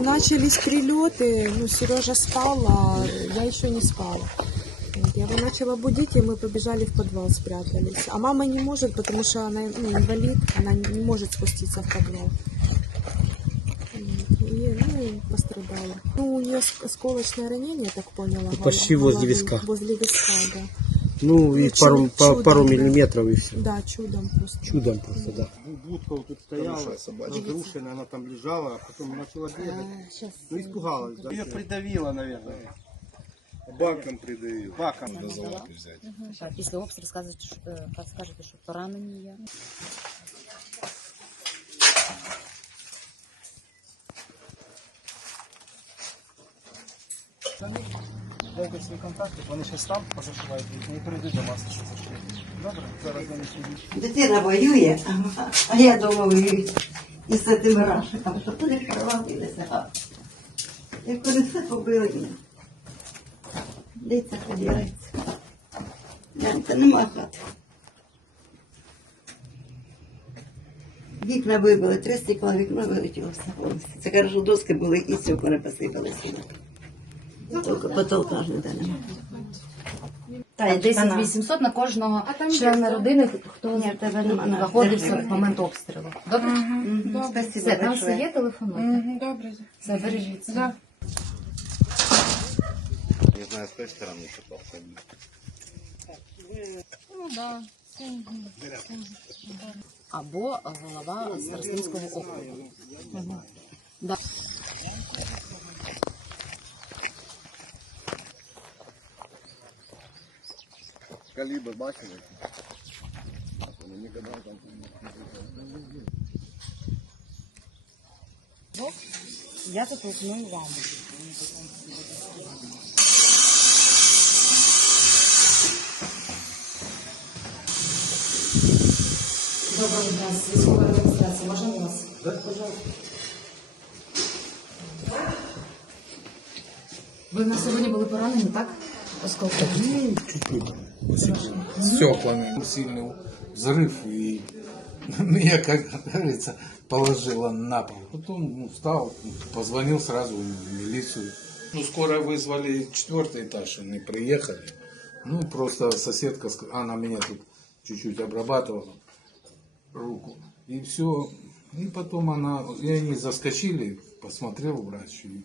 Начались прилеты, ну, Сережа спал, а я еще не спала. Начала будить, и мы побежали в подвал, спрятались. А мама не может, потому что она ну, инвалид, она не может спуститься в подвал. И, ну, пострадала. Ну, у нее ск- осколочное ранение, я так поняла. гол- Почти возле виска. Возле виска, да. Ну и Ну, пару, чудо- па- чудом, пару да. миллиметров и все. Да, чудом просто. Чудом просто, да. Будка вот тут стояла, разрушенная, она там лежала, а потом начала бегать. Ну, испугалась, да. Ее придавило, наверное. Баком придавило. Баком. Так, після обстрілу скажете, що, е, скажете, що поранені є. Дайте свої контакти, вони ще там позашивають, не прийдуть до вас, що зашли. Добре? Зараз вони сидять. Дитина воює, а- я дома воюю. І з цим рашиком, що туди провалилися. Як вони все побили мене. Де це поділиться? Це нема хати. Вікна вибили, три стекла вікно вилетіло все повністю. Це кажу, доски були і стекла не посипалися. Потолка, потолка ж ніде немає. Так, 10 800 на кожного члена родини, хто Ні, тебе нема на знаходився в момент обстрілу. Добре? Мгм, Спасибо Все, там все є, телефонуйте. Добре. Все, бережіться. Не знаю, с той стороны пытался. Або голова Старостинського округу. Да. Калибр бачили? Ніколи там Я зателефоную вам. Доброго дня, з військової адміністрації. Можна вас? Ви на сьогодні були поранені, так? Осколком? стеклами. Сильный взрыв и меня, как говорится, положило на пол. Потом ну, встал, позвонил сразу в милицию. Ну, скоро вызвали четвертый этаж, они приехали. Ну, просто соседка, ск- она меня тут чуть-чуть обрабатывала руку. И все. И потом она, и они заскочили, посмотрел врач. И